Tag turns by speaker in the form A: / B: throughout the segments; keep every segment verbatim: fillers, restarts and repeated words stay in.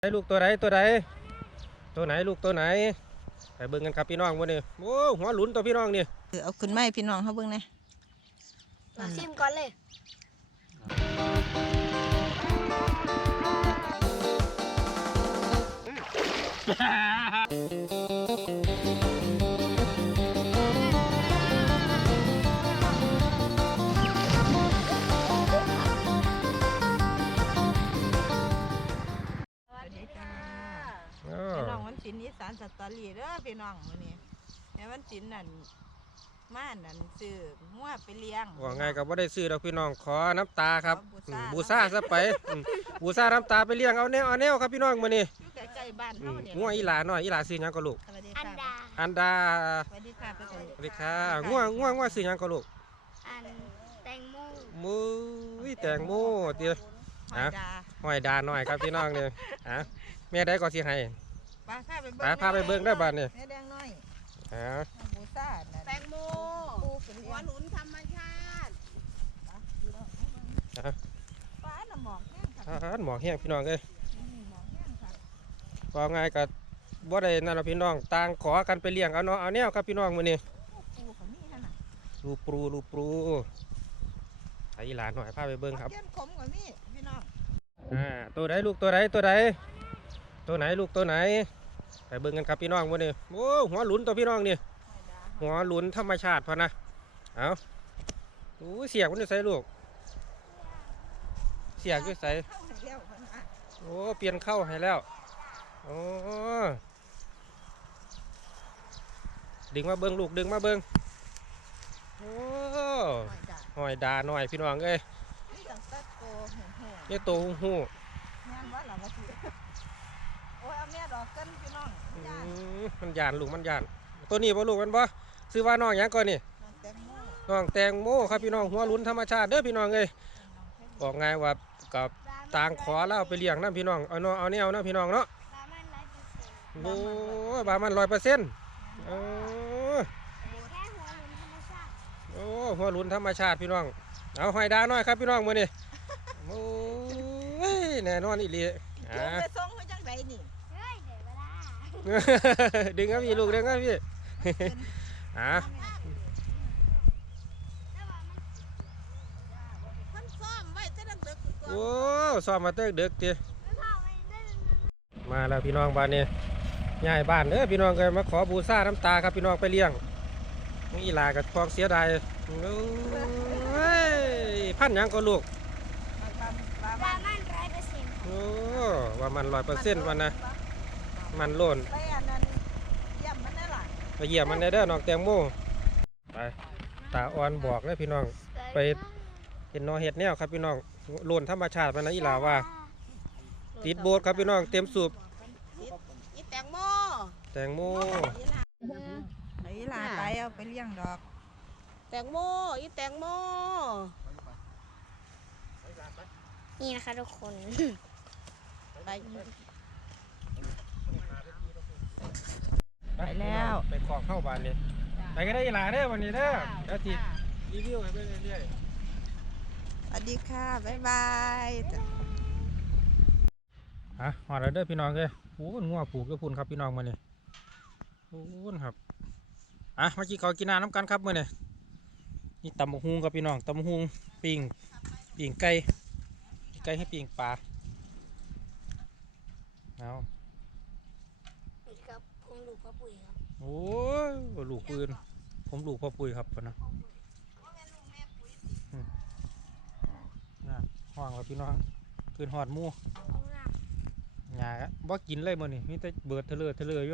A: ไอ้ลูกตัวไหนตัวไหนตัวไหนลูกตัวไหนไปเบิ่งกันครับพี่น้องวันนี้โอ้หัวหลุนตัวพี่น้องนี่
B: เอาขึ้นมาให้พี่น้องเขาเบิ่งนะ
C: มาซิมก่อนเลย
B: พี่น้องวันศิลป์อีสานสตอรี่เด้อพี่น้องมื้อนี้แม่วันศิลป์นั่นม่านนั่นซื้องัวไปเลี้ยง
A: ว่าไงก็บ่ได้ซื้อดอกพี่น้องขอน้ำตาครับบูซาซะไปบูซาน้ำตาไปเลี้ยงเอาแนวเอาแนวครับพี่น้องมื้อนี้
B: อยู่ใกล้ๆบ้านเฮาเนี่ย
A: งัวอีหลาน้อยอีหลาซื้อหยังก็ลูก
C: อันดา
A: อันดา
B: สวัสดีค่ะไปก่อน
A: สวัสดีค่ะงัวงัวงัวซื้อหยังก็ลูก
C: อันแตงโม
A: มือแตงโมเตี้ย
B: หอยดา
A: หอยดาหน่อยครับพี่น้องเนี่ยอ่ะแม่ได้ก็สิให้
B: ป้าพาไปเบิ่ง
A: ป้าพาไปเบิ่งได้บ้านนี่
B: แม่แดงน้อย
A: อ่า
B: บูซ่าแตงโมหัวหลุนธรรมชาติป้าน่ะหมอกแห้ง
A: ค่ะหมอกแห้งพี่น้องเอ้ย
B: หมอกแห้งค่ะ
A: ว่าไงก็บ่ได้นั่นล่ะพี่น้องต่างขอกันไปเลี้ยงเอาเนาะเอาแนวครับพี่น้องมื้อนี้
B: ปูเขามีหั่นน่ะ
A: ลูปรูลูปรูไอ้หลานหน่อยพาไปเบิ่งครับ
B: เกี้ยนขมก็มีพี่น้อง
A: อ่าตัวไหนลูกตัวไหนตัวไหนตัวไหนลูกตัวไหนไปเบิ่งกันครับพี่น้องมื้อนี้โอ้หัวหลุนตัวพี่น้องนี่หัวหลุนธรรมชาติพอนะเอาโอ้เสียกมันอยู่ใส่ลูกเสียกอยู่ใส่โอ้เปลี่ยนเข้าให้แล้วโอ้ดึงมาเบิ้งลูกดึงมาเบิ้งโอ้หอยดาหน่อยพี่น้องเอ้ยนี่โตหูมันหยานลูกมันหยานตัวนี้ป่ะลูกมันป่ะซื้อว่าน้องยังก่อนนี่น้องแตงโมครับพี่น้องหัวลุ้นธรรมชาติเด้อพี่น้องเอ้ยบอกไงว่ากับต่างขอแล้วไปเลี้ยงน้ำพี่น้องเอาเนาะเอาเนี่ยเอานะพี่น้องเนาะโอ้บามันร้อยเปอร์เซ็นต์โอ้โอ้หัวลุ้นธรรมชาติพี่น้องเอาหอยดาหน่อยครับพี่น้องมือนี่โอ้ยแน่นอนอีหลีอ่าดึงครับพี่ลูกดึงครับพี่อ่าโอ้ซ้อมมาเตะเด็กทีมาแล้วพี่น้องบ้านนี้ย้ายบ้านเด้อพี่น้องก็มาขอบูชาน้ำตาครับพี่น้องไปเลี้ยงนี่ลากับคลองเสียดายพันยังก็ลูก
C: ว่ามันร้อยเปอร์เซ็นต์
A: โอ้ว่ามันร้อยเปอร์เซ็นต์วันนะมันโล่น
B: ไปอันนั้นเยี่ยมมันได้หรอ
A: ไปเยี่ยมมันได้เด้อน้องแตงโมไปตาอ่อนบอกเลยพี่น้องไปเห็นนอเห็ดแนวครับพี่น้องโล่นธรรมชาติมันนะอีหลาว่าติดโบสครับพี่น้องเต็มสูบ
B: อีแตงโม
A: แตงโม
B: อีหลาไปเอาไปเลี้ยงดอก
D: แตงโมอีแตงโม
C: นี่นะคะทุกคน
B: ไปไปแล้ว
A: ไปคลองเข้าบ้านนี่ไปก็ได้อีหลาเด้อวันนี้เด้อแล้วทีรีวิวไปเรื่อย
B: ๆสวัสดีค่ะบ๊ายบาย
A: ฮะหอดแล้วเด้อพี่น้องเลยโอ้งัวผูกก็พุ่นครับพี่น้องมาเนี่ยโอ้ครับอ่ะเมื่อกี้เขากินน้ำน้ำกันครับมื่อเนี่ยนี่ตำบักฮุงครับพี่น้องตำบักฮุงปิ่งปิ่งไก่ไก่ให้ปิ่งปลาเอา
C: ครับผมลูกพ่อปุ๋ยครับ
A: โอ้ลูกปืนผมลูกพ่อปุ๋ยครับนะห้องแล้วพี่น้องคืนหอดมูหยาบ่กินเลยมื่อนี่มีแต่เบิดเทเลอร์เทเลอร์อยู่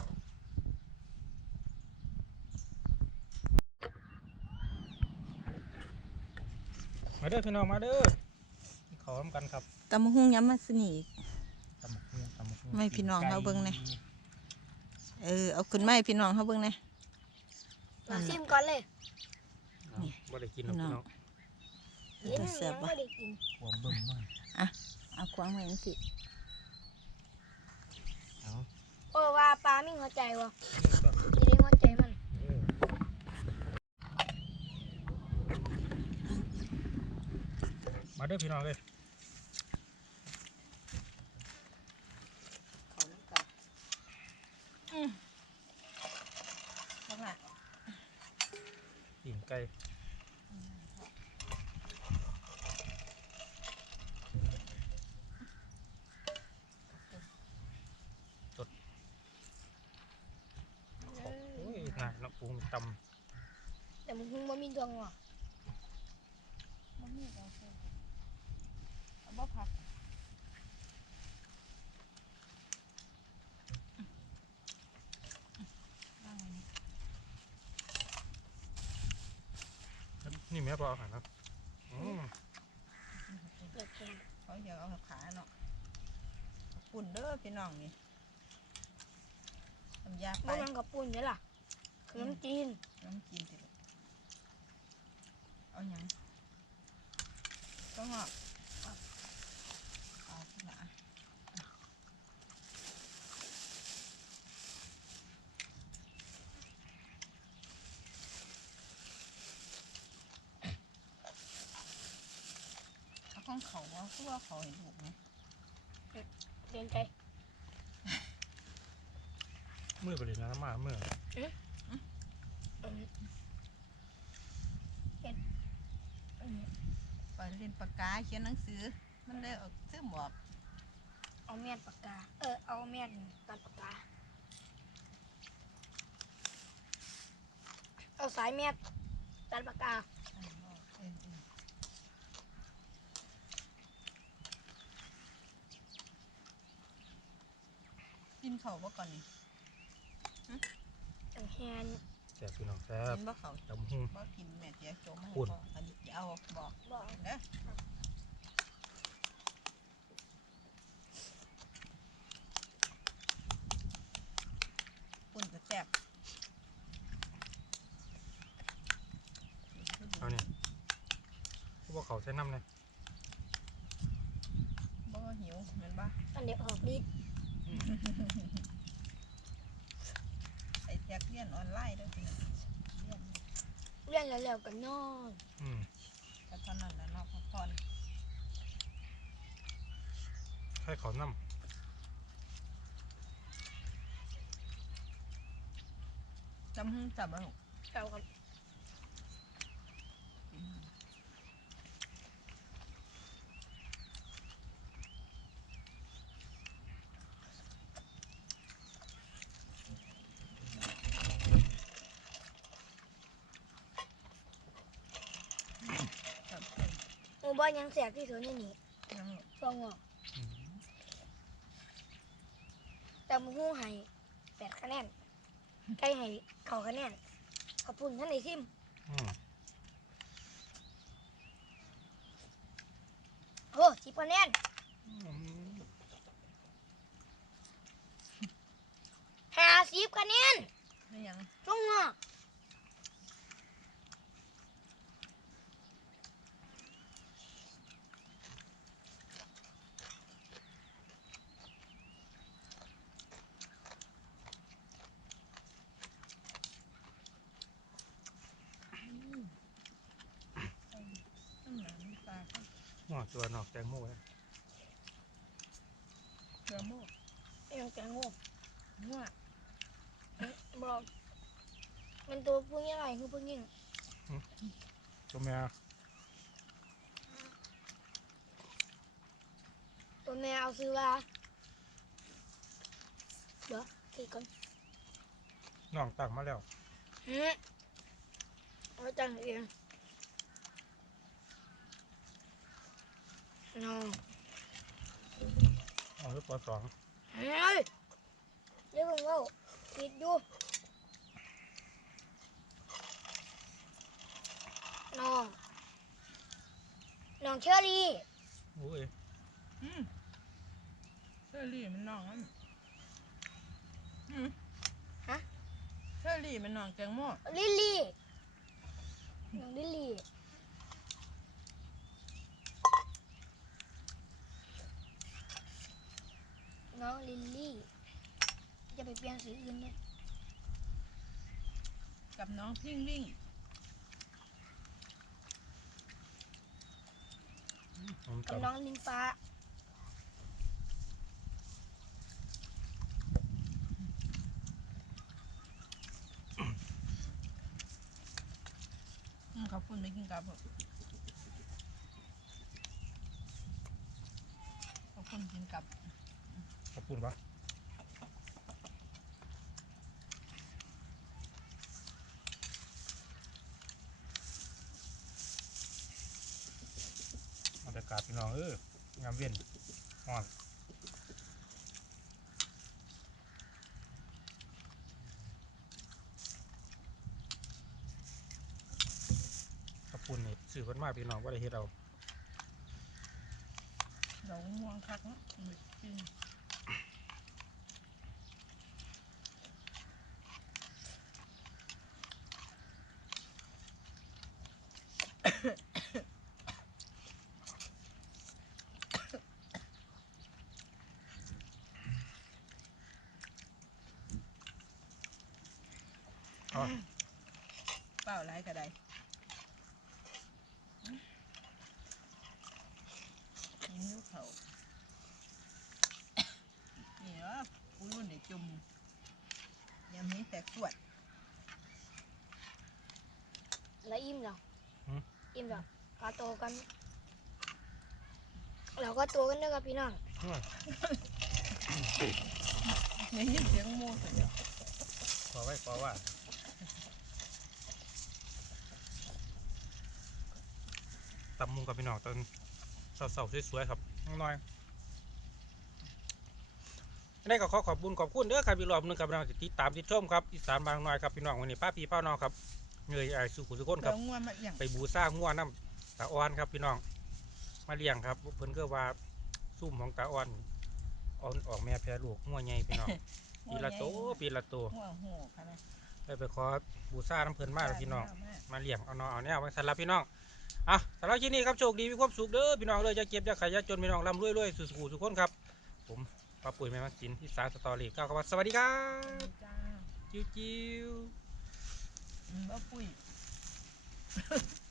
A: มาเด้อพี่น้องมาเด้อขอทำกันครับ
B: ตำมะฮุ่งย้ำมาสนิท
A: ตำมะฮุ่งตำมะฮุ่ง
B: ไม่พี่น้องเขาเบิ้งเนี่ยเออเอาขึ้นไม่พี่น้องเขาเบิ้งเนี่ย
C: มาซิมก่อนเลย
A: บ่ได้กินหรอกพี่น้อง
B: จะเสียบวะ
A: ความเบิ่มมาก
B: อ่ะเอาควางไว้ยังสิ
C: โอ้ว่าปลาไม่หัวใจวะมีได้หัวใจมัน
A: มาเด้อพี่น้องเลยก่สดโอ้ยน่าเนาะปรุงตำ
C: แต่มึงคงบ่มีดวงว่ะ
B: บ่มีเอาใส่เอาบ่ผักว่างไงนี่
A: นี่แม่พออาหารครับอืม
C: เลือดแข็ง
B: เขาอยากเอาขาเนาะปุ่นเด้อพี่น้องนี่ทำยาไป
C: บ่มันกับปุ่นเนี่ยล่ะขนมจีน
B: น้ำกินติดเอาหยังก็หอกเอาหนาเอาของเขาว่าคือว่าเขาเห็นถูกไหม
C: เรียนใจ
A: มือไปเลยนะน้ำมามือ
C: เอ็นเอ็น
B: ไปเรียนปากกาเขียนหนังสือมันเลยเอาซื้อหมวก
C: เอาแม่นปากกาเออเอาแม่นตัดปากกาเอาสายแม่นตัดปากกา
B: กินเขาบ่ก่อนนี่
C: เอาแฮน
A: แซ่บพี่น้องแซ่บ
B: กินบ่เขา
A: ตำหุ่ง
B: บ่กินแม่เจ๊โจมให้
A: ปุ่น
B: พ่ออันนี้เอาบอก
C: บอก
B: เด้อปุ่นก็แซ่บ
A: เอาเนี่ยพวกเขาใช้น้ำเนี่ย
B: บ่หิวเหมือนบ่
C: อันเดี๋ยวออกดี
B: ไอ้แท็กเรียนออนไลน์เด้อพี่น้องเรียน
C: เรื่องแล้วๆกันนอน
A: อืม
B: ก็เท่านั้นแหล้วเนาะพักผ่อน
A: ให้เขาน้
B: จำหึ่งจับบ่ลูก
C: เก่ากับ
B: จับเส้น
C: หมู่บ้านยังแสบที่สุดในนี้
B: ยังลูก
C: ฟองออก
A: ำอืม
C: แต่มึงหูให้แปดคะแนนไก่ให้เข่าคะแนนขอบคุณท่านไอซิม
A: อืม
C: โอ้สิบคะแนน
A: อืม
C: ห้าสิบคะแนน
B: ไม่ยัง
C: ฟองออก
B: น้ำหนักน้ำตาก็
A: หัวตัวนอกแตงโมไว้
B: เกลือโม่
C: ไม่ต้องแกงโง่
B: มั่ว
C: บอกมันตัวผู้ยิ่งใหญ่คือผู้ยิ่ง
A: ตัวแม่
C: ตัวแม่เอาซื้อว่าเดี๋ยวคิดก่อน
A: น้องตั้งมาแล้ว
C: ฮึเอาจังเองน้อง
A: เอาไว้ปสอง
C: เฮ้ยเดี๋ยวผมว่าคิดดูน้องน้องเชอรี่
A: โอ้ย
B: อืมเชอรี่มันน้องมันอืม
C: ฮะ
B: เชอรี่มันน้องแตงโม
C: ลิลลี่น้องลิลลี่น้องลิลลี่จะไปเปลี่ยนสีอื่นเนี่ย
B: กับน้องพิงวิ่ง
A: ผม
C: กับ
A: จำ
C: น้องลิงฟ้า
B: คุณไม่กินกับขอบคุณกินกับ
A: ขอบคุณปะบรรยากาศพี่น้องเอองามเวียนอ่อนขอบคุณนี่สื่อเพิ่นมาพี่น้องว่าได้เฮ็ดเอา
B: เราง่วงคักนะกิน
A: อ๋อ
B: เปล่าไรก็ได้กินลูกเขานี่วะอุ้ยรุ่นไหนจุ่มยำนี้แตกสวด
C: แล้วอิ่มแล้ว
A: หืม
C: อิ่มแล้วขอโตวกันเราก็ตัวกันเด้อครับพี่น้อง
A: อืม
B: ได้ยินเสียงมูสิเดี๋ยว
A: ขอไว้ขอว่าตำมุงกับพี่น้องตอนเสาๆสวยๆครับน้อยๆได้ก็ขอขอบคุญขอบคุณเด้อครับอีกรอบหนึงครับพี่น้องที่ติดตามติดชมครับอีสานบางน้อยครับพี่น้องวันนี้ป้าพี่ป้าน้องครับเงยไอ้สุขุสุขคนค
B: เดี๋
A: รั
B: ย
A: บ
B: วง่วงมาเอียง
A: ไปบูซ่างัวน้ำตาอ่อนครับพี่น้องมาเลี้ยงครับเพิ่นก็ว่าซุ่มของตาอ่อนอ่อนออกแม่แพรลูกงัวใหญ่พี่น้องปีละโตปีละโต
B: ง่วงหูค่ะนะ
A: ได้ไปขอบูซ่าน้ำเพิ่นมาแล้วพี่น้องมาเลี้ยงเอาเนาะเอาแนวไว้สำหรับพี่น้องอ่ะสำหรับที่นี่ครับโชคดีมีความสุขเด้อพี่น้องเลยจะเก็บจะขายจะจนพี่น้องร่ำรวยๆสุขๆทุกคนครับผมป้าปุ๋ยแม่มาสินที่สารสตอรี่ก้าวคำว่าสวัสดีครับ
B: จ้า
A: จิ้วจิ้ว
B: อืมเอาปุ้ย